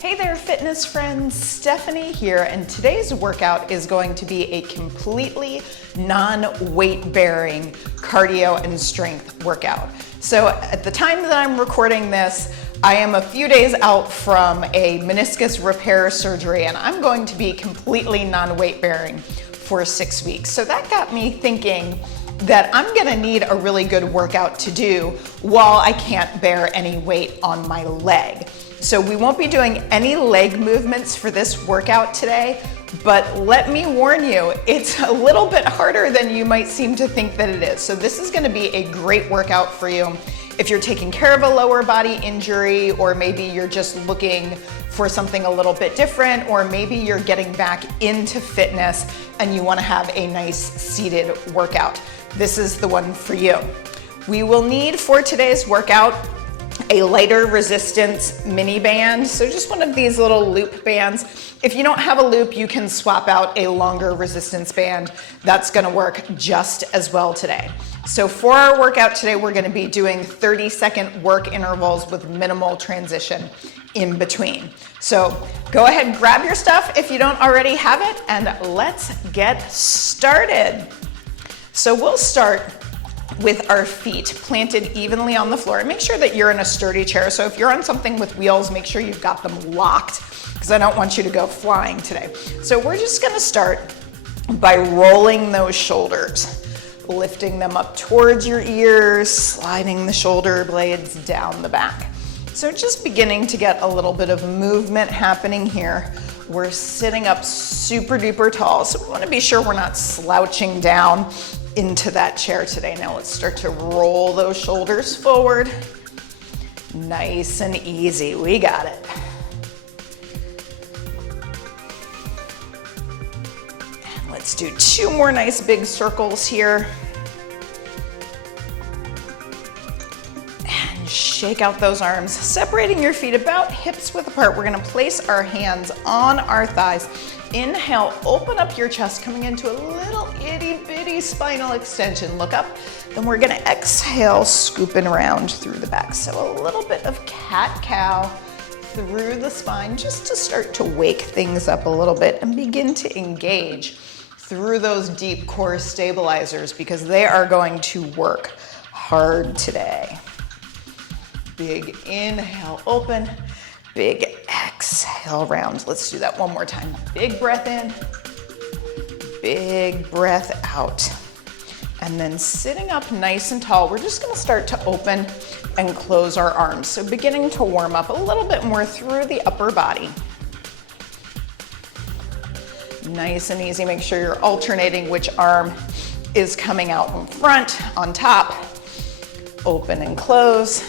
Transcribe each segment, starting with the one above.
Hey there, fitness friends, Stephanie here, and today's workout is going to be a completely non-weight bearing cardio and strength workout. So at the time that I'm recording this, I am a few days out from a meniscus repair surgery, and I'm going to be completely non-weight bearing for 6 weeks. So that got me thinking that I'm gonna need a really good workout to do while I can't bear any weight on my leg. So we won't be doing any leg movements for this workout today, but let me warn you, it's a little bit harder than you might seem to think that it is. So this is gonna be a great workout for you if you're taking care of a lower body injury, or maybe you're just looking for something a little bit different, or maybe you're getting back into fitness and you wanna have a nice seated workout. This is the one for you. We will need for today's workout a lighter resistance mini band. So just one of these little loop bands. If you don't have a loop, you can swap out a longer resistance band. That's gonna work just as well today. So for our workout today, we're gonna be doing 30-second work intervals with minimal transition in between. So go ahead, grab your stuff if you don't already have it, and let's get started. So we'll start with our feet planted evenly on the floor. And make sure that you're in a sturdy chair. So if you're on something with wheels, make sure you've got them locked, because I don't want you to go flying today. So we're just gonna start by rolling those shoulders, lifting them up towards your ears, sliding the shoulder blades down the back. So just beginning to get a little bit of movement happening here. We're sitting up super duper tall, so we wanna be sure we're not slouching down into that chair today. Now let's start to roll those shoulders forward. Nice and easy, we got it. And let's do 2 more nice big circles here. And shake out those arms, separating your feet about hips width apart. We're gonna place our hands on our thighs. Inhale, open up your chest, coming into a little itty bitty spinal extension. Look up. Then we're gonna exhale, scooping around through the back. So a little bit of cat-cow through the spine, just to start to wake things up a little bit and begin to engage through those deep core stabilizers, because they are going to work hard today. Big inhale, open. Big exhale, round. Let's do that one more time. Big breath in, big breath out. And then sitting up nice and tall, we're just gonna start to open and close our arms. So beginning to warm up a little bit more through the upper body. Nice and easy. Make sure you're alternating which arm is coming out in front, on top. Open and close.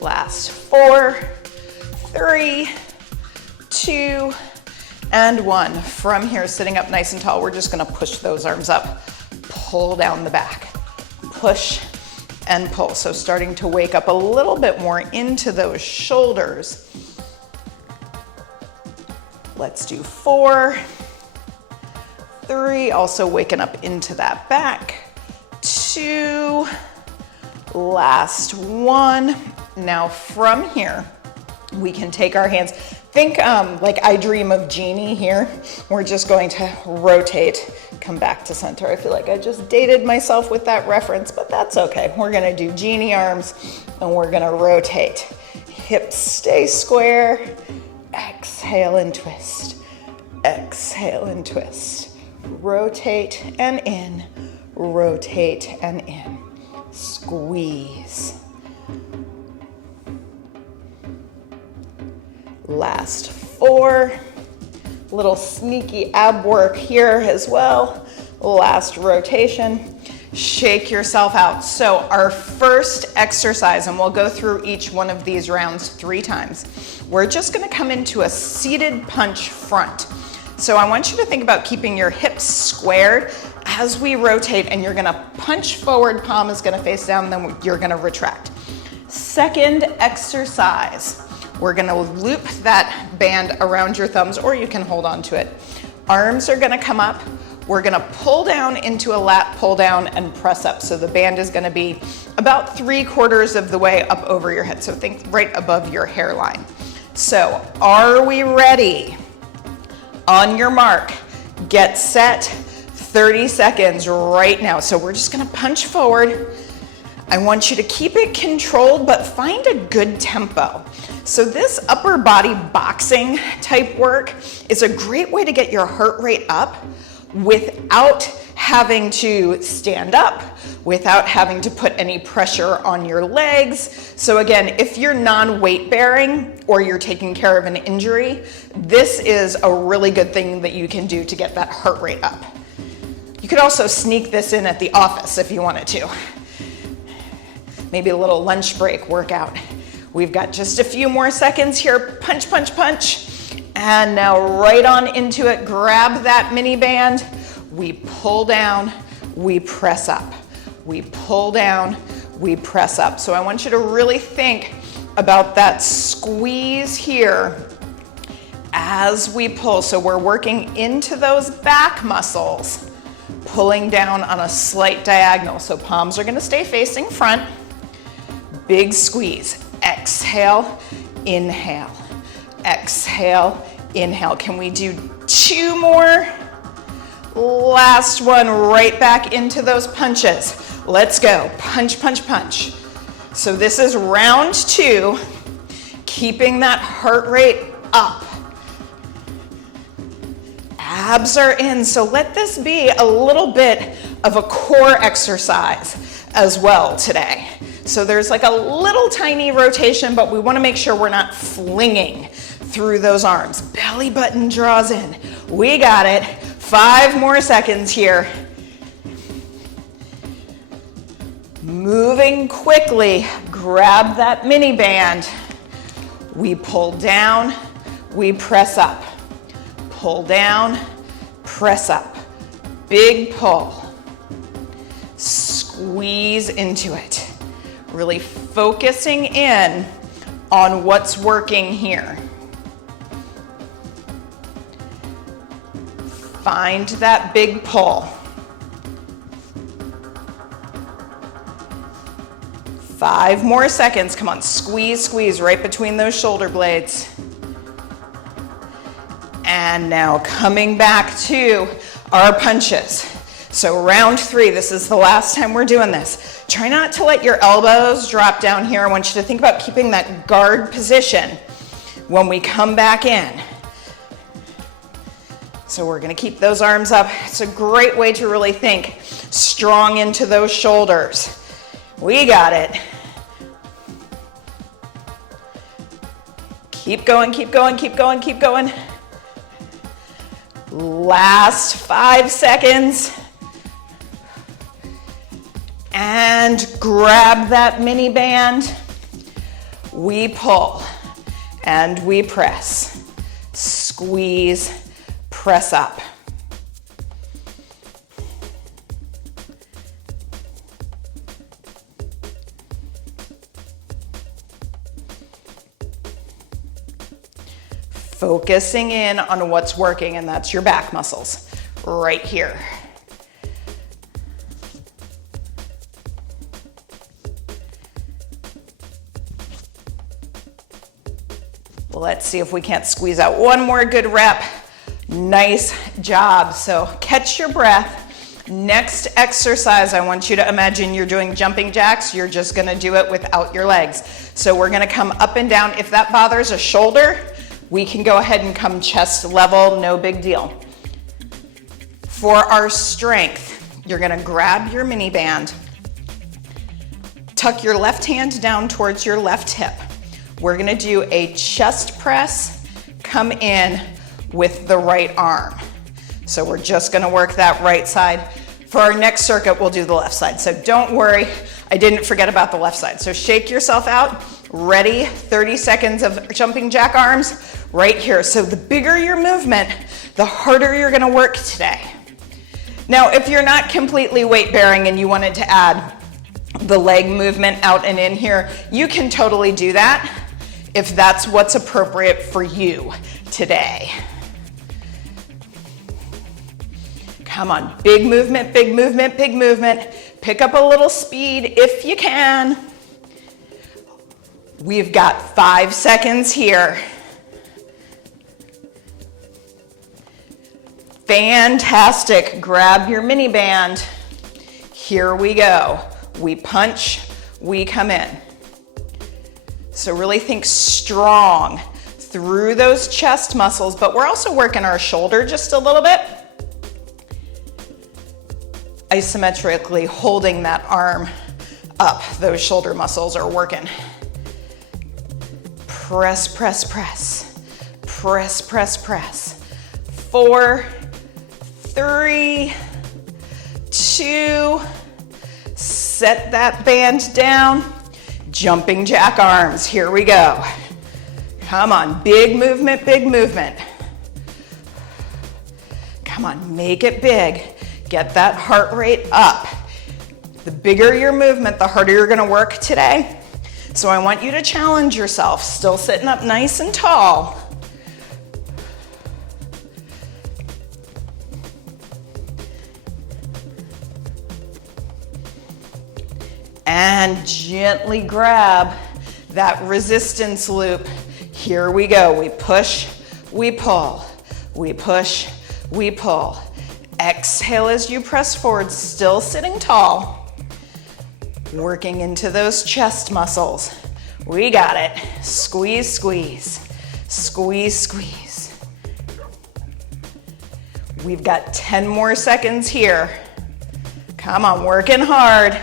Last 4, 3, 2, and 1. From here, sitting up nice and tall, we're just gonna push those arms up, pull down the back, push and pull. So starting to wake up a little bit more into those shoulders. Let's do 4, 3, also waking up into that back, 2, last 1. Now from here, we can take our hands, think like I Dream of Jeannie here. We're just going to rotate, come back to center. I feel like I just dated myself with that reference, but that's okay. We're gonna do Jeannie arms, and we're gonna rotate. Hips stay square, exhale and twist, exhale and twist. Rotate and in, rotate and in, squeeze. Last 4, little sneaky ab work here as well. Last rotation, shake yourself out. So our first exercise, and we'll go through each one of these rounds 3 times. We're just gonna come into a seated punch front. So I want you to think about keeping your hips squared as we rotate, and you're gonna punch forward, palm is gonna face down, then you're gonna retract. Second exercise, we're gonna loop that band around your thumbs, or you can hold on to it. Arms are gonna come up. we're gonna pull down into a lat pull down and press up. So the band is gonna be about 3/4 of the way up over your head. So think right above your hairline. So are we ready? On your mark, get set, 30 seconds right now. So we're just gonna punch forward. I want you to keep it controlled, but find a good tempo. So this upper body boxing type work is a great way to get your heart rate up without having to stand up, without having to put any pressure on your legs. So again, if you're non-weight bearing or you're taking care of an injury, this is a really good thing that you can do to get that heart rate up. You could also sneak this in at the office if you wanted to. Maybe a little lunch break workout. We've got just a few more seconds here. Punch, punch, punch. And now right on into it. Grab that mini band. We pull down, we press up. We pull down, we press up. So I want you to really think about that squeeze here as we pull. So we're working into those back muscles, pulling down on a slight diagonal. So palms are gonna stay facing front. Big squeeze. Exhale, inhale. Exhale, inhale. Can we do 2 more? Last one, right back into those punches. Let's go. Punch, punch, punch. So this is round 2, keeping that heart rate up. Abs are in, so let this be a little bit of a core exercise as well today. So there's like a little tiny rotation, but we want to make sure we're not flinging through those arms. Belly button draws in. We got it. 5 more seconds here. Moving quickly, grab that mini band. We pull down, we press up. Pull down, press up. Big pull. Squeeze into it. Really focusing in on what's working here. Find that big pull. 5 more seconds. Come on, squeeze, squeeze right between those shoulder blades. And now coming back to our punches. So round 3, this is the last time we're doing this. Try not to let your elbows drop down here. I want you to think about keeping that guard position when we come back in. So we're gonna keep those arms up. It's a great way to really think strong into those shoulders. We got it. Keep going, keep going, keep going, keep going. Last 5 seconds. And grab that mini band. We pull and we press. Squeeze, press up. Focusing in on what's working, and that's your back muscles right here. Let's see if we can't squeeze out one more good rep. Nice job. So catch your breath. Next exercise, I want you to imagine you're doing jumping jacks. You're just gonna do it without your legs. So we're gonna come up and down. If that bothers a shoulder, we can go ahead and come chest level, no big deal. For our strength, you're gonna grab your mini band, tuck your left hand down towards your left hip. We're gonna do a chest press, come in with the right arm. So we're just gonna work that right side. For our next circuit, we'll do the left side. So don't worry, I didn't forget about the left side. So shake yourself out, ready, 30 seconds of jumping jack arms right here. So the bigger your movement, the harder you're gonna work today. Now, if you're not completely weight bearing and you wanted to add the leg movement out and in here, you can totally do that if that's what's appropriate for you today. Come on, big movement, big movement, big movement. Pick up a little speed if you can. We've got 5 seconds here. Fantastic. Grab your mini band. Here we go. We punch, we come in. So really think strong through those chest muscles, but we're also working our shoulder just a little bit. Isometrically holding that arm up. Those shoulder muscles are working. Press, press, press. Press, press, press. 4, 3, 2, set that band down. Jumping jack arms, here we go. Come on, big movement, big movement. Come on, make it big. Get that heart rate up. The bigger your movement, the harder you're gonna work today. So I want you to challenge yourself, still sitting up nice and tall. And gently grab that resistance loop. Here we go. We push, we pull. We push, we pull. Exhale as you press forward, still sitting tall. Working into those chest muscles. We got it. Squeeze, squeeze. Squeeze, squeeze. We've got 10 more seconds here. Come on, working hard.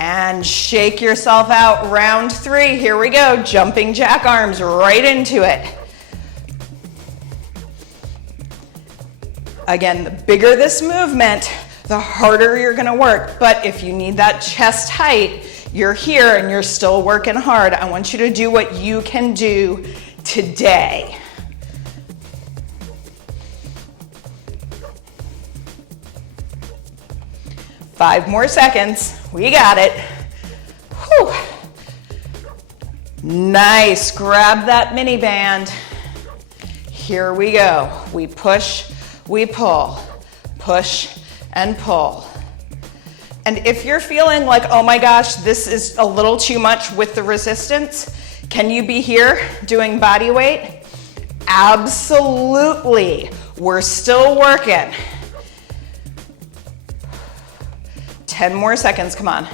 And shake yourself out. Round 3, here we go. Jumping jack arms right into it. Again, the bigger this movement, the harder you're gonna work. But if you need that chest height, you're here and you're still working hard. I want you to do what you can do today. Five more seconds. We got it. Whew. Nice. Grab that mini band. Here we go. We push, we pull. Push and pull. And if you're feeling like, oh my gosh, this is a little too much with the resistance, can you be here doing body weight? Absolutely. We're still working. 10 more seconds, come on.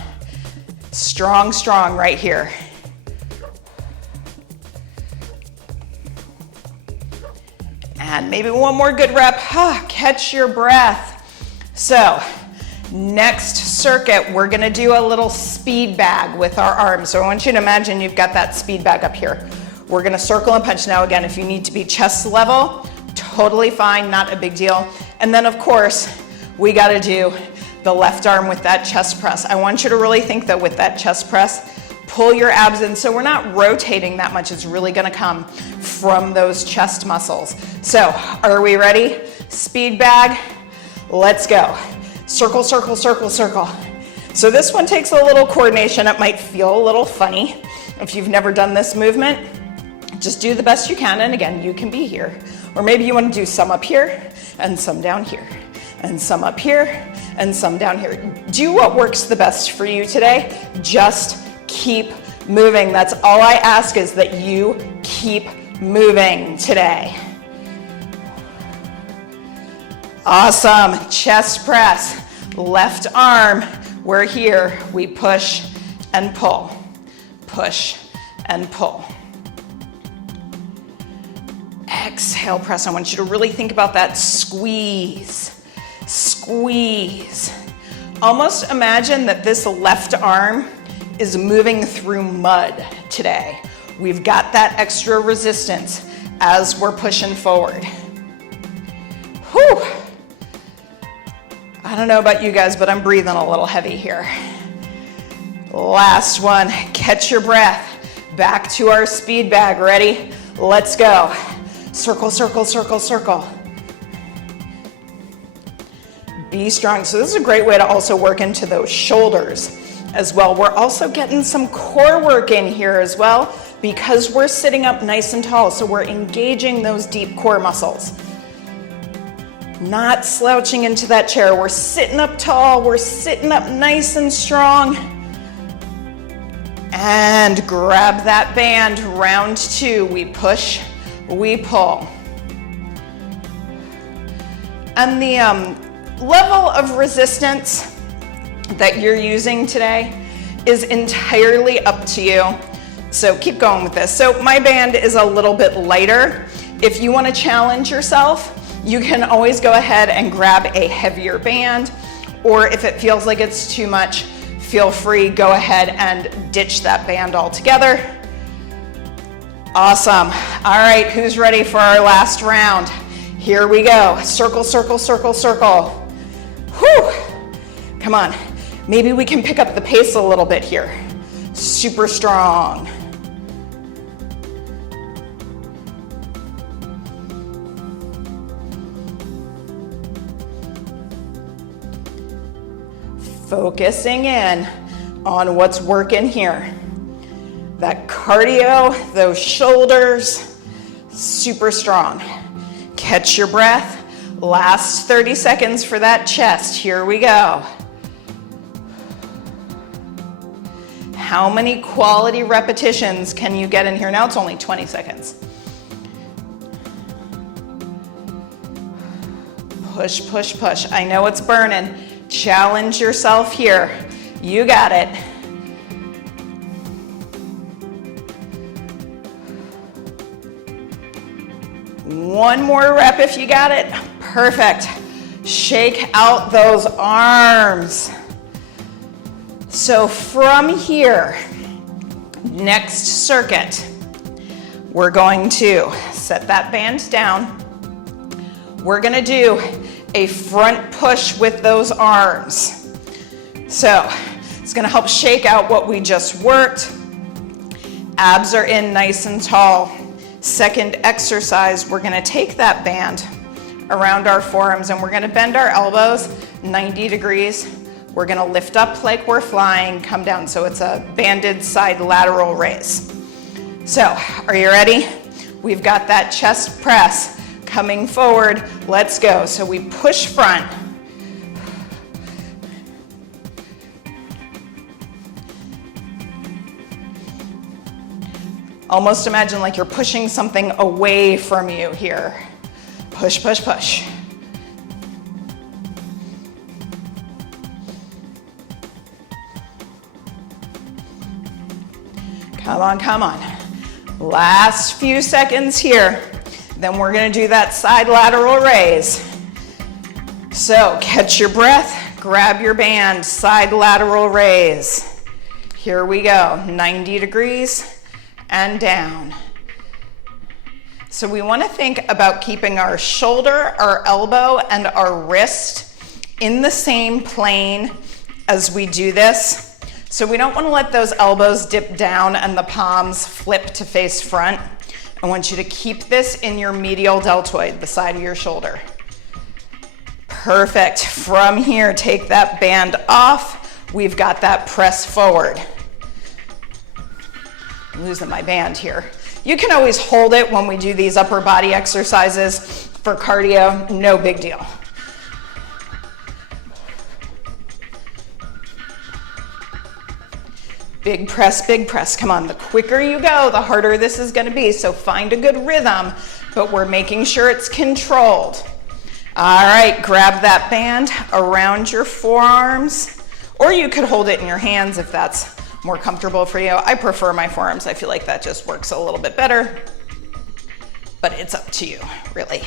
Strong, strong right here. And maybe one more good rep. Catch your breath. So, next circuit, we're gonna do a little speed bag with our arms. So I want you to imagine you've got that speed bag up here. We're gonna circle and punch. Now again, if you need to be chest level, totally fine, not a big deal. And then of course, we gotta do the left arm with that chest press. I want you to really think that with that chest press, pull your abs in so we're not rotating that much. It's really gonna come from those chest muscles. So, are we ready? Speed bag, let's go. Circle, circle, circle, circle. So this one takes a little coordination. It might feel a little funny. If you've never done this movement, just do the best you can. And again, you can be here. Or maybe you wanna do some up here and some down here. And some up here and some down here. Do what works the best for you today. Just keep moving. That's all I ask, is that you keep moving today. Awesome. Chest press. Left arm. We're here. We push and pull. Push and pull. Exhale, press. I want you to really think about that squeeze. Squeeze. Almost imagine that this left arm is moving through mud today. We've got that extra resistance as we're pushing forward. Whew. I don't know about you guys, but I'm breathing a little heavy here. Last one. Catch your breath. Back to our speed bag. Ready? Let's go. Circle, circle, circle, circle. Be strong. So this is a great way to also work into those shoulders as well. We're also getting some core work in here as well, because we're sitting up nice and tall, so we're engaging those deep core muscles. Not slouching into that chair. We're sitting up tall. We're sitting up nice and strong. And grab that band. Round 2. We push, we pull. And the level of resistance that you're using today is entirely up to you. So keep going with this. So my band is a little bit lighter. If you want to challenge yourself, you can always go ahead and grab a heavier band, or if it feels like it's too much, feel free, go ahead and ditch that band altogether. Awesome. All right, who's ready for our last round? Here we go. Circle, circle, circle, circle. Whew. Come on. Maybe we can pick up the pace a little bit here. Super strong. Focusing in on what's working here. That cardio, those shoulders, super strong. Catch your breath. Last 30 seconds for that chest. Here we go. How many quality repetitions can you get in here? Now it's only 20 seconds. Push, push, push. I know it's burning. Challenge yourself here. You got it. One more rep if you got it. Perfect. Shake out those arms. So from here, next circuit, we're going to set that band down. We're gonna do a front push with those arms. So it's gonna help shake out what we just worked. Abs are in nice and tall. Second exercise, we're gonna take that band around our forearms and we're gonna bend our elbows 90 degrees. We're gonna lift up like we're flying, come down. So it's a banded side lateral raise. So, are you ready? We've got that chest press coming forward. Let's go. So we push front. Almost imagine like you're pushing something away from you here. Push, push, push. Come on, come on. Last few seconds here. Then we're gonna do that side lateral raise. So catch your breath, grab your band, side lateral raise. Here we go, 90 degrees and down. So we wanna think about keeping our shoulder, our elbow, and our wrist in the same plane as we do this. So we don't want to let those elbows dip down and the palms flip to face front. I want you to keep this in your medial deltoid, the side of your shoulder. Perfect. From here, take that band off. We've got that press forward. I'm losing my band here. You can always hold it when we do these upper body exercises for cardio, no big deal. Big press, come on. The quicker you go, the harder this is gonna be. So find a good rhythm, but we're making sure it's controlled. All right, grab that band around your forearms, or you could hold it in your hands if that's more comfortable for you. I prefer my forearms. I feel like that just works a little bit better, but it's up to you, really.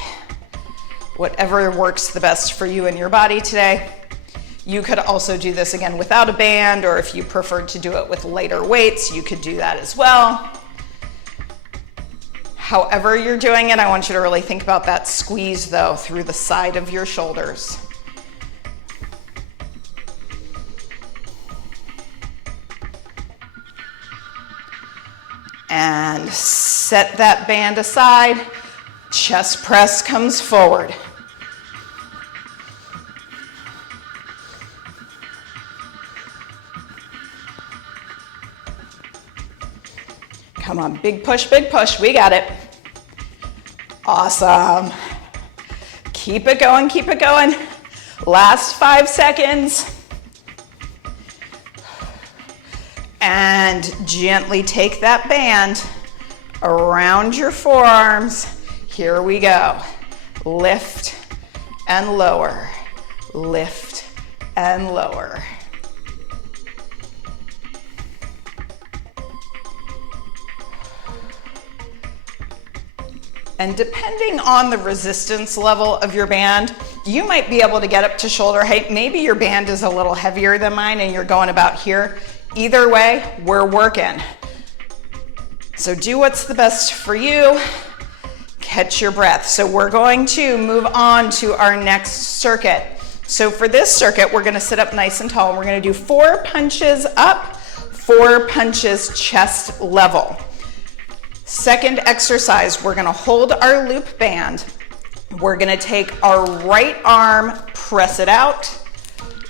Whatever works the best for you and your body today. You could also do this again without a band, or if you preferred to do it with lighter weights, you could do that as well. However you're doing it, I want you to really think about that squeeze though through the side of your shoulders. And set that band aside, chest press comes forward. Come Come on, big push, we got it. Awesome. Keep it going, keep it going. Last 5 seconds. And gently take that band around your forearms. Here we go. Lift and lower, lift and lower. And depending on the resistance level of your band, you might be able to get up to shoulder height. Maybe your band is a little heavier than mine and you're going about here. Either way, we're working. So do what's the best for you. Catch your breath. So we're going to move on to our next circuit. So for this circuit, we're gonna sit up nice and tall. We're gonna do 4 punches up, 4 punches chest level. Second exercise, we're gonna hold our loop band. We're gonna take our right arm, press it out,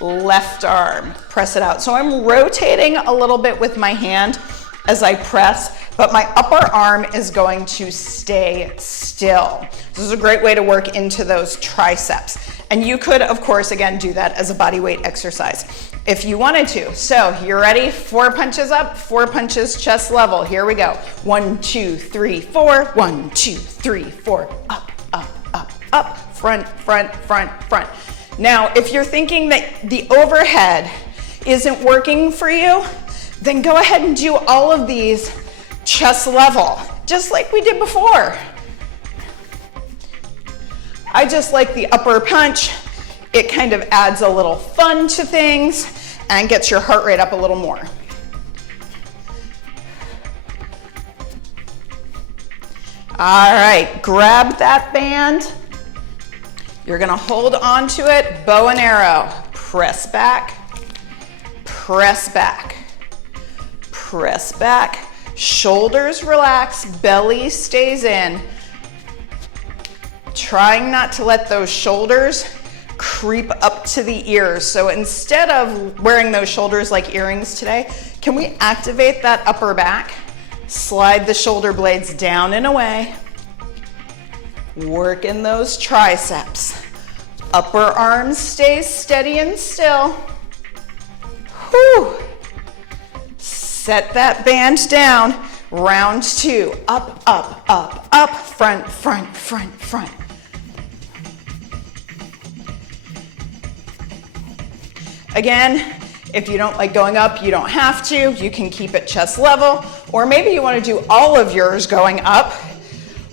left arm, press it out. So I'm rotating a little bit with my hand as I press, but my upper arm is going to stay still. This is a great way to work into those triceps. And you could, of course, again, do that as a body weight exercise if you wanted to. So you're ready? 4 punches up, 4 punches chest level. Here we go. 1, 2, 3, 4. 1, 2, 3, 4. Up, up, up, up. Front, front, front, front. Now, if you're thinking that the overhead isn't working for you, then go ahead and do all of these chest level, just like we did before. I just like the upper punch. It kind of adds a little fun to things and gets your heart rate up a little more. All right, grab that band. You're gonna hold on to it, bow and arrow. Press back, press back, press back. Shoulders relax, belly stays in. Trying not to let those shoulders creep up to the ears. So instead of wearing those shoulders like earrings today, can we activate that upper back? Slide the shoulder blades down and away. Working those triceps. Upper arm stays steady and still. Whew. Set that band down. Round 2. Up, up, up, up. Front, front, front, front. Again, if you don't like going up, you don't have to. You can keep it chest level, or maybe you want to do all of yours going up.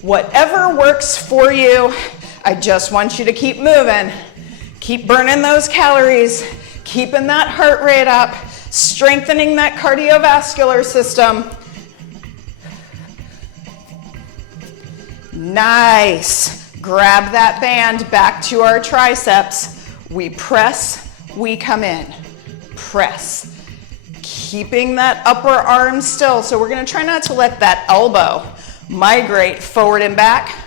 Whatever works for you. I just want you to keep moving. Keep burning those calories, keeping that heart rate up, strengthening that cardiovascular system. Nice. Grab that band back to our triceps. We press. We come in, press, keeping that upper arm still. So we're gonna try not to let that elbow migrate forward and back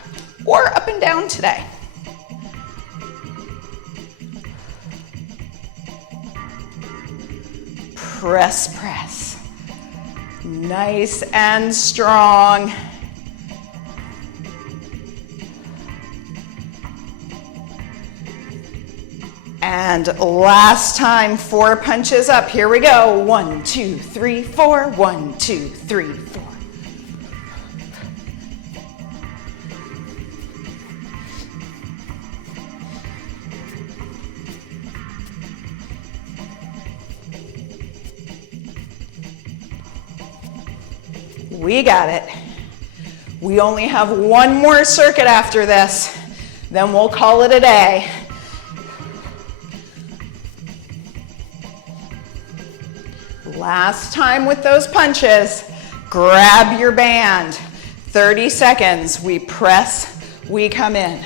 or up and down today. Press, press. Nice and strong. And last time, 4 punches up. Here we go. 1, 2, 3, 4. 1, 2, 3, 4. We got it. We only have one more circuit after this, then we'll call it a day. Last time with those punches, grab your band. 30 seconds, we press, we come in,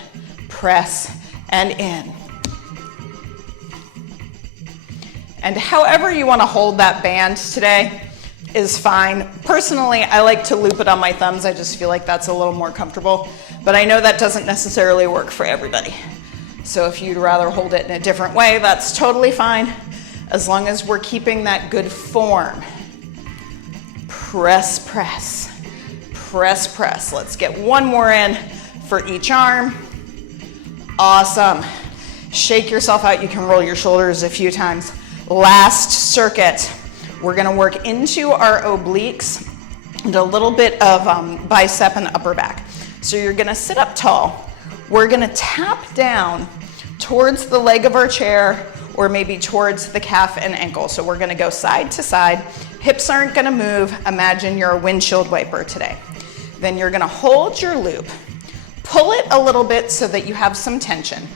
press and in. And however you want to hold that band today is fine. Personally, I like to loop it on my thumbs. I just feel like that's a little more comfortable, but I know that doesn't necessarily work for everybody. So if you'd rather hold it in a different way, that's totally fine, as long as we're keeping that good form. Press, press. press, press. Let's get one more in for each arm. Awesome. Shake yourself out. You can roll your shoulders a few times. Last circuit. We're gonna work into our obliques and a little bit of bicep and upper back. So you're gonna sit up tall. We're gonna tap down towards the leg of our chair or maybe towards the calf and ankle. So we're gonna go side to side. Hips aren't gonna move. Imagine you're a windshield wiper today. Then you're gonna hold your loop, pull it a little bit so that you have some tension.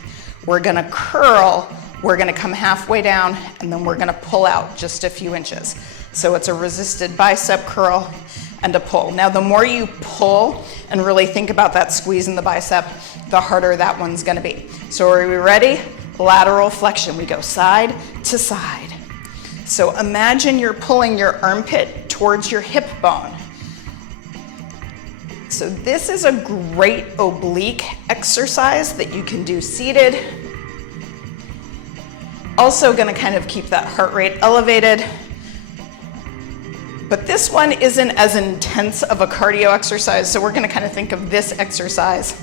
We're gonna curl, we're gonna come halfway down, and then we're gonna pull out just a few inches. So it's a resisted bicep curl and a pull. Now the more you pull and really think about that squeeze in the bicep, the harder that one's gonna be. So are we ready? Lateral flexion. We go side to side. So imagine you're pulling your armpit towards your hip bone. So this is a great oblique exercise that you can do seated. Also gonna kind of keep that heart rate elevated. But this one isn't as intense of a cardio exercise, so we're gonna kind of think of this exercise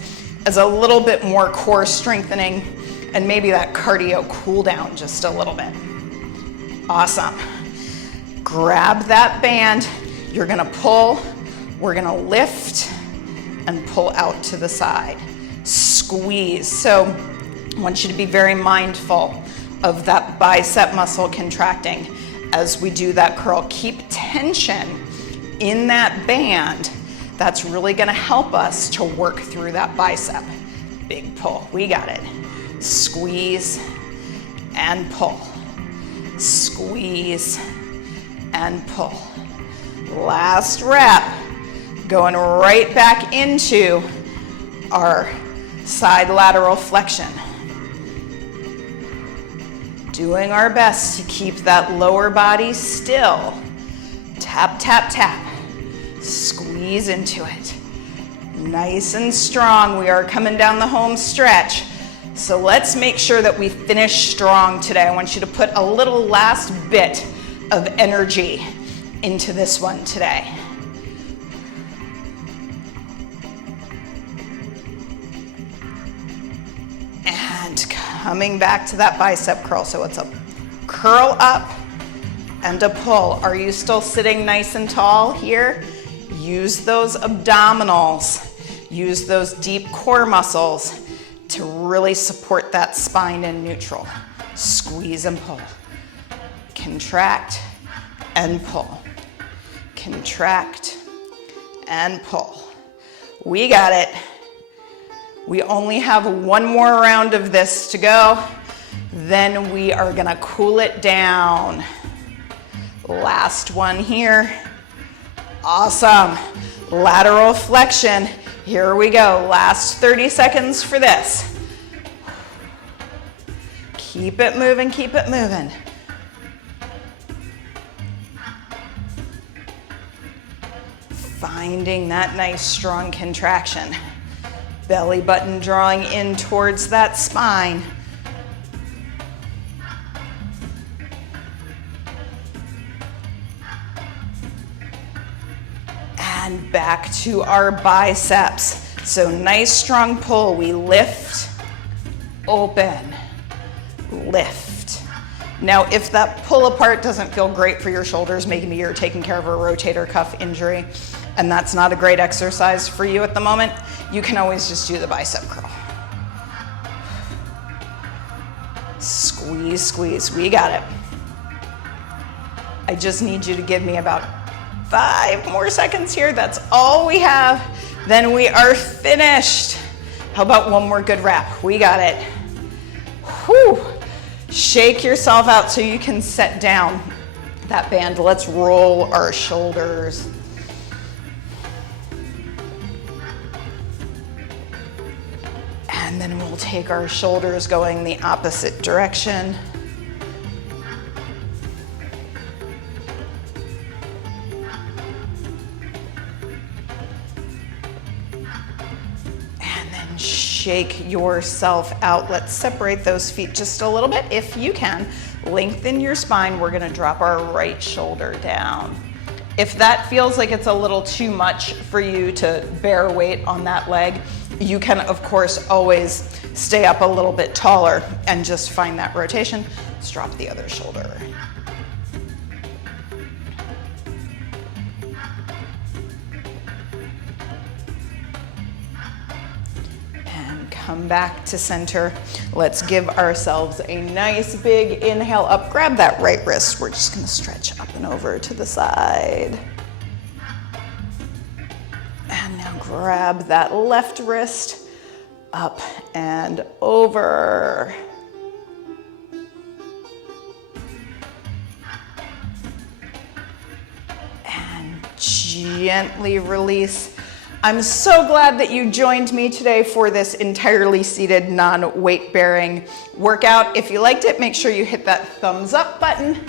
as a little bit more core strengthening and maybe that cardio cool down just a little bit. Awesome. Grab that band. You're gonna pull, we're gonna lift and pull out to the side. Squeeze. So I want you to be very mindful of that bicep muscle contracting as we do that curl. Keep tension in that band. That's really gonna help us to work through that bicep. Big pull, we got it. Squeeze and pull. Squeeze and pull. Last rep, going right back into our side lateral flexion. Doing our best to keep that lower body still. Tap, tap, tap. Squeeze into it. Nice and strong. We are coming down the home stretch. So let's make sure that we finish strong today. I want you to put a little last bit of energy into this one today. And coming back to that bicep curl. So it's a curl up and a pull. Are you still sitting nice and tall here? Use those abdominals. Use those deep core muscles to really support that spine in neutral. Squeeze and pull. Contract and pull. Contract and pull. We got it. We only have one more round of this to go. Then we are gonna cool it down. Last one here. Awesome. Lateral flexion. Here we go. Last 30 seconds for this. Keep it moving, keep it moving. Finding that nice strong contraction. Belly button drawing in towards that spine. And back to our biceps. So nice strong pull. We lift, open, lift. Now, if that pull apart doesn't feel great for your shoulders, maybe you're taking care of a rotator cuff injury, and that's not a great exercise for you at the moment, you can always just do the bicep curl. Squeeze, squeeze. We got it. I just need you to give me about 5 more seconds here. That's all we have. Then we are finished. How about one more good wrap? We got it. Whew. Shake yourself out so you can set down that band. Let's roll our shoulders. And then we'll take our shoulders going the opposite direction. Shake yourself out. Let's separate those feet just a little bit if you can. Lengthen your spine. We're gonna drop our right shoulder down. If that feels like it's a little too much for you to bear weight on that leg, you can, of course, always stay up a little bit taller and just find that rotation. Let's drop the other shoulder. And come back to center. Let's give ourselves a nice big inhale up. Grab that right wrist. We're just gonna stretch up and over to the side. And now grab that left wrist. Up and over. And gently release. I'm so glad that you joined me today for this entirely seated non-weight bearing workout. If you liked it, make sure you hit that thumbs up button.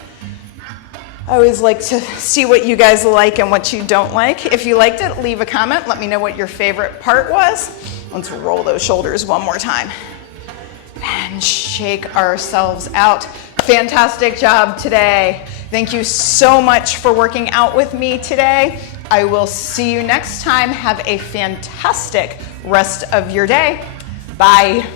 I always like to see what you guys like and what you don't like. If you liked it, leave a comment. Let me know what your favorite part was. Let's roll those shoulders one more time. And shake ourselves out. Fantastic job today. Thank you so much for working out with me today. I will see you next time. Have a fantastic rest of your day. Bye.